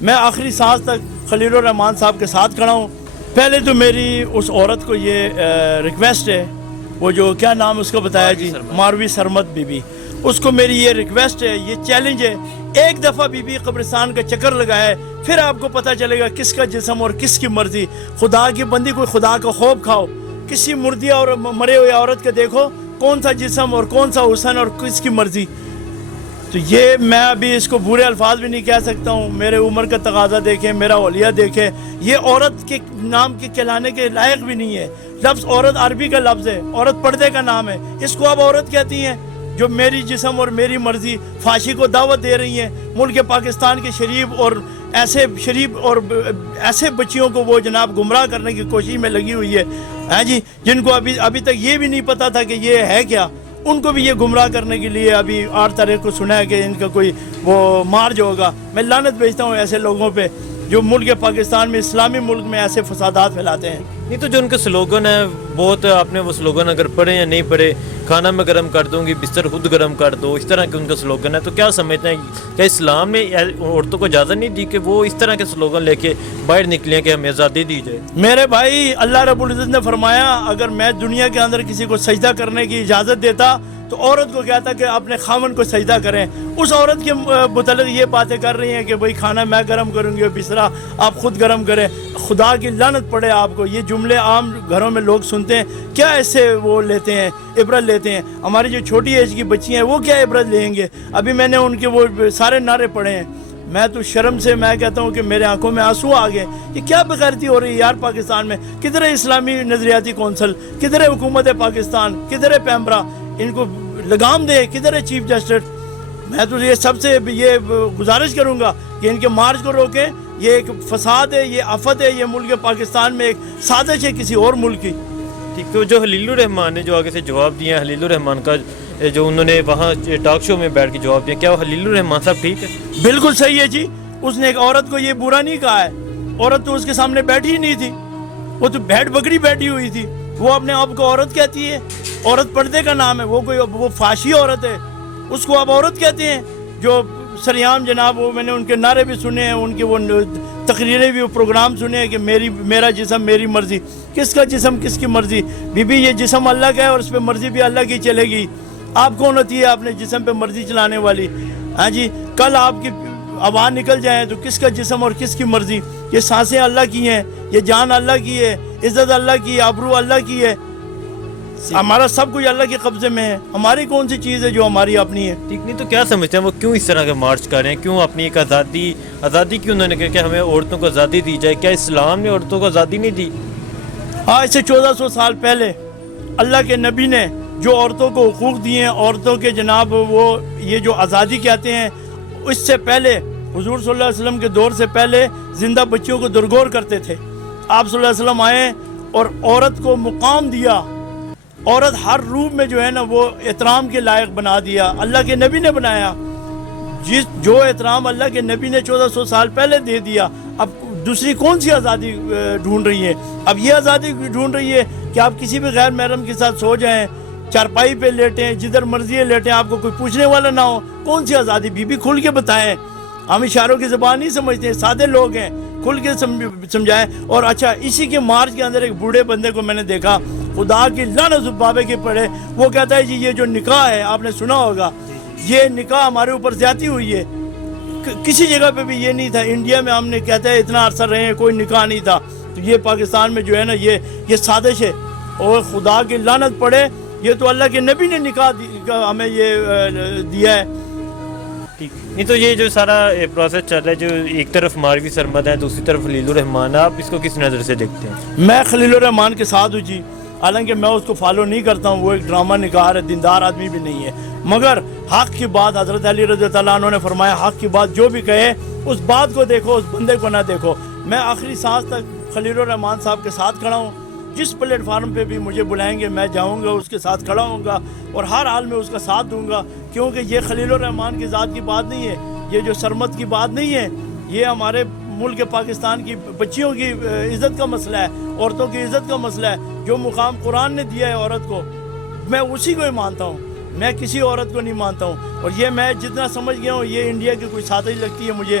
میں آخری سانس تک خلیل الرحمان صاحب کے ساتھ کھڑا ہوں. پہلے تو میری اس عورت کو یہ ریکویسٹ ہے, وہ جو کیا نام اس کو بتایا جی, ماروی سرمد بی بی, اس کو میری یہ ریکویسٹ ہے, یہ چیلنج ہے, ایک دفعہ بی بی قبرستان کا چکر لگائے, پھر آپ کو پتہ چلے گا کس کا جسم اور کس کی مرضی. خدا کی بندی, کوئی خدا کا خوف کھاؤ, کسی مردی اور مرے ہوئے عورت کا دیکھو کون سا جسم اور کون سا حسن اور کس کی مرضی. تو یہ میں ابھی اس کو برے الفاظ بھی نہیں کہہ سکتا ہوں. میرے عمر کا تقاضا دیکھیں, میرا اولیہ دیکھیں, یہ عورت کے نام کے کہلانے کے لائق بھی نہیں ہے. لفظ عورت عربی کا لفظ ہے, عورت پردے کا نام ہے, اس کو آپ عورت کہتی ہیں جو میری جسم اور میری مرضی فحاشی کو دعوت دے رہی ہیں. ملک پاکستان کے شریف اور ایسے بچیوں کو وہ جناب گمراہ کرنے کی کوشش میں لگی ہوئی ہے, ہاں جی, جن کو ابھی تک یہ بھی نہیں پتہ تھا کہ یہ ہے کیا. ان کو بھی یہ گمراہ کرنے کے لیے ابھی 8 تاریخ کو سنا ہے کہ ان کا کوئی وہ مارچ ہوگا. میں لعنت بھیجتا ہوں ایسے لوگوں پہ جو ملک پاکستان میں, اسلامی ملک میں ایسے فسادات پھیلاتے ہیں. نہیں تو جو ان کے سلوگن ہے بہت, آپ نے وہ سلوگن اگر پڑھے یا نہیں پڑھے, کھانا میں گرم کر دوں گی بستر خود گرم کر دو, اس طرح کے ان کا سلوگن ہے. تو کیا سمجھتے ہیں, کیا اسلام نے عورتوں کو اجازت نہیں دی کہ وہ اس طرح کے سلوگن لے کے باہر نکلیں کہ ہمیں آزادی دی جائے؟ میرے بھائی, اللہ رب العزت نے فرمایا اگر میں دنیا کے اندر کسی کو سجدہ کرنے کی اجازت دیتا تو عورت کو کہتا کہ اپنے خاوند کو سجدہ کریں. اس عورت کے متعلق یہ باتیں کر رہی ہیں کہ بھئی کھانا میں گرم کروں گی اور بسترا آپ خود گرم کریں. خدا کی لعنت پڑے آپ کو. یہ جملے عام گھروں میں لوگ سنتے ہیں, کیا ایسے وہ لیتے ہیں, عبرت لیتے ہیں. ہماری جو چھوٹی ایج کی بچی ہیں وہ کیا عبرت لیں گے؟ ابھی میں نے ان کے وہ سارے نعرے پڑھے ہیں. میں تو شرم سے میں کہتا ہوں کہ میرے آنکھوں میں آنسو آ گئے. یہ کیا بغیرتی ہو رہی ہے یار پاکستان میں؟ کدھر ہے اسلامی نظریاتی کونسل, کدھر ہے حکومت پاکستان, کدھر ہے پیمبرا, ان کو لگام دے, کدھر ہے چیف جسٹس؟ میں تو یہ سب سے یہ گزارش کروں گا کہ ان کے مارچ کو روکیں. یہ ایک فساد ہے, یہ آفت ہے, یہ ملک پاکستان میں ایک سازش ہے کسی اور ملک کی. ٹھیک. تو جو خلیل الرحمان نے جو آگے سے جواب دیا ہے, خلیل الرحمان کا جو انہوں نے وہاں ٹاک شو میں بیٹھ کے جواب دیا, کیا وہ خلیل الرحمان صاحب ٹھیک ہے؟ بالکل صحیح ہے جی. اس نے ایک عورت کو یہ برا نہیں کہا ہے. عورت تو اس کے سامنے بیٹھی ہی نہیں تھی, وہ تو بھیڑ بکری بیٹھی ہوئی تھی. وہ اپنے آپ کو عورت کہتی ہے. عورت پردے کا نام ہے, وہ فحاشی عورت ہے, اس کو آپ عورت کہتے ہیں. جو سریام جناب, وہ میں نے ان کے نعرے بھی سنے ہیں, ان کے وہ تقریریں بھی, وہ پروگرام سنے ہیں کہ میرا جسم میری مرضی. کس کا جسم کس کی مرضی؟ بی بی یہ جسم اللہ کا ہے اور اس پہ مرضی بھی اللہ کی چلے گی. آپ کون ہوتی ہے اپنے جسم پہ مرضی چلانے والی؟ ہاں جی, کل آپ کی آواز نکل جائیں تو کس کا جسم اور کس کی مرضی؟ یہ سانسیں اللہ کی ہیں, یہ جان اللہ کی ہے, عزت اللہ کی ہے, آبرو اللہ کی ہے. ہمارا سب کچھ اللہ کے قبضے میں ہے. ہماری کون سی چیز ہے جو ہماری اپنی ہے؟ ٹھیک. نہیں تو کیا سمجھتے ہیں وہ کیوں اس طرح کے مارچ کر رہے ہیں؟ کیوں اپنی ایک آزادی کیوں انہوں نے کہا کہ ہمیں عورتوں کو آزادی دی جائے؟ کیا اسلام نے عورتوں کو آزادی نہیں دی؟ آج سے 1400 سال پہلے اللہ کے نبی نے جو عورتوں کو حقوق دیے ہیں, عورتوں کے جناب وہ یہ جو آزادی کہتے ہیں, اس سے پہلے حضور صلی اللہ علیہ وسلم کے دور سے پہلے زندہ بچیوں کو درگور کرتے تھے. آپ صلی اللہ علیہ وسلم آئے اور عورت کو مقام دیا. عورت ہر روپ میں جو ہے نا وہ احترام کے لائق بنا دیا. اللہ کے نبی نے بنایا. جو احترام اللہ کے نبی نے 1400 سال پہلے دے دیا, اب دوسری کون سی آزادی ڈھونڈ رہی ہے؟ اب یہ آزادی ڈھونڈ رہی ہے کہ آپ کسی بھی غیر محرم کے ساتھ سو جائیں, چارپائی پہ لیٹیں, جدھر مرضی لیٹیں, آپ کو کوئی پوچھنے والا نہ ہو. کون سی آزادی؟ بی بی کھل کے بتائیں. ہم اشاروں کی زبان نہیں سمجھتے, سادے لوگ ہیں, کھل کے سمجھائیں. اور اچھا, اسی کے مارچ کے اندر ایک بوڑھے بندے کو میں نے دیکھا, خدا کی لعنت بابے کے پڑے, وہ کہتا ہے جی یہ جو نکاح ہے, آپ نے سنا ہوگا, یہ نکاح ہمارے اوپر زیادتی ہوئی ہے. کسی جگہ پہ بھی یہ نہیں تھا. انڈیا میں ہم نے کہتا ہے اتنا عرصہ رہے ہیں, کوئی نکاح نہیں تھا. تو یہ پاکستان میں جو ہے نا یہ سازش ہے. اور خدا کی لعنت پڑے, یہ تو اللہ کے نبی نے نکاح ہمیں یہ دیا ہے. ٹھیک. نہیں تو یہ جو سارا پروسیس چل رہا ہے, جو ایک طرف ماروی سرمد ہے, دوسری طرف خلیل الرحمان, آپ اس کو کس نظر سے دیکھتے ہیں؟ میں خلیل الرحمان کے ساتھ ہوں جی, حالانکہ میں اس کو فالو نہیں کرتا ہوں. وہ ایک ڈرامہ نگار ہے, دیندار آدمی بھی نہیں ہے. مگر حق کی بات, حضرت علی رضی اللہ عنہ نے فرمایا, حق کی بات جو بھی کہے اس بات کو دیکھو, اس بندے کو نہ دیکھو. میں آخری سانس تک خلیل الرحمان صاحب کے ساتھ کھڑا ہوں. جس پلیٹ فارم پہ بھی مجھے بلائیں گے میں جاؤں گا, اس کے ساتھ کھڑا ہوں گا اور ہر حال میں اس کا ساتھ دوں گا. کیونکہ یہ خلیل الرحمان کی ذات کی بات نہیں ہے, یہ جو سرمد کی بات نہیں ہے, یہ ہمارے ملک پاکستان کی بچیوں کی عزت کا مسئلہ ہے, عورتوں کی عزت کا مسئلہ ہے. جو مقام قرآن نے دیا ہے عورت کو, میں اسی کو ہی مانتا ہوں, میں کسی عورت کو نہیں مانتا ہوں. اور یہ میں جتنا سمجھ گیا ہوں, یہ انڈیا کی کوئی سازش لگتی ہے مجھے.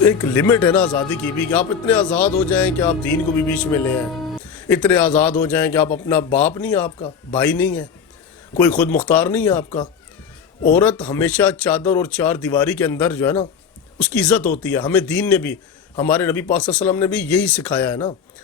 ایک لمٹ ہے نا آزادی کی بھی کہ آپ اتنے آزاد ہو جائیں کہ آپ دین کو بھی بیچ میں لے آئیں, اتنے آزاد ہو جائیں کہ آپ اپنا باپ نہیں ہے, آپ کا بھائی نہیں ہے, کوئی خود مختار نہیں ہے آپ کا. عورت ہمیشہ چادر اور چار دیواری کے اندر جو ہے نا اس کی عزت ہوتی ہے. ہمیں دین نے بھی, ہمارے نبی پاک صلی اللہ علیہ وسلم نے بھی یہی سکھایا ہے نا.